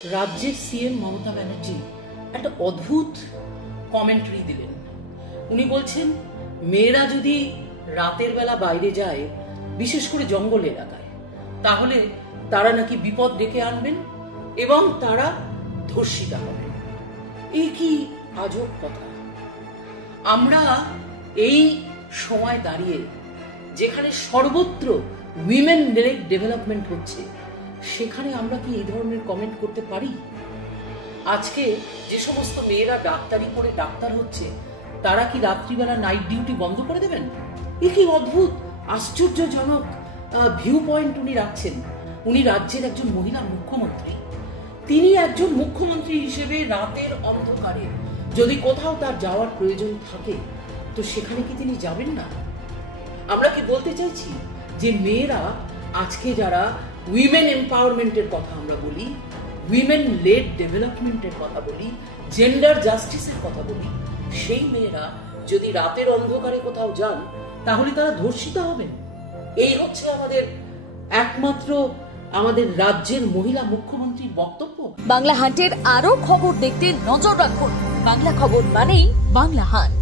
রাজ্যের সিএম মমতা ব্যানার্জি একটা অদ্ভুত কমেন্টারি দিলেন। উনি বলছেন মেয়েরা যদি রাতের বেলা বাইরে যায়, বিশেষ করে জঙ্গল এলাকায়, তাহলে তারা নাকি বিপদ ডেকে আনবেন এবং তারা ধর্ষিতা হবেন। এই কি আজব কথা! আমরা এই সময় দাঁড়িয়ে যেখানে সর্বত্র উইমেন লেড ডেভেলপমেন্ট হচ্ছে, সেখানে আমরা কি এই ধরনের কমেন্ট করতে পারি? আজকে যে সমস্ত মেয়েরা ডাক্তারি করে ডাক্তার হচ্ছে, তারা কি রাত্রিবেলা নাইট ডিউটি বন্ধ করে দেবেন? এ কি অদ্ভুত আশ্চর্যজনক ভিউ পয়েন্ট উনি রাখছেন। উনি রাজ্যের একজন মহিলা মুখ্যমন্ত্রী। তিনি একজন মুখ্যমন্ত্রী হিসেবে রাতের অন্ধকারে যদি কোথাও তার যাওয়ার প্রয়োজন থাকে, তো সেখানে কি তিনি যাবেন না? আমরা কি বলতে চাইছি যে মেয়েরা আজকে যারা উইমেন এম্পাওয়ারমেন্টের কথা আমরা বলি, উইমেন লেড ডেভেলপমেন্টের কথা বলি, জেন্ডার জাস্টিসের কথা বলি, সেই মেয়েরা যদি রাতের অন্ধকারে কোথাও যান, তাহলে তারা ধর্ষিতা হবেন? এই হচ্ছে একমাত্র আমাদের রাজ্যের মহিলা মুখ্যমন্ত্রীর বক্তব্য। বাংলা হান্টের আরো খবর দেখতে নজর রাখুন। বাংলা খবর মানেই বাংলা হান্ট।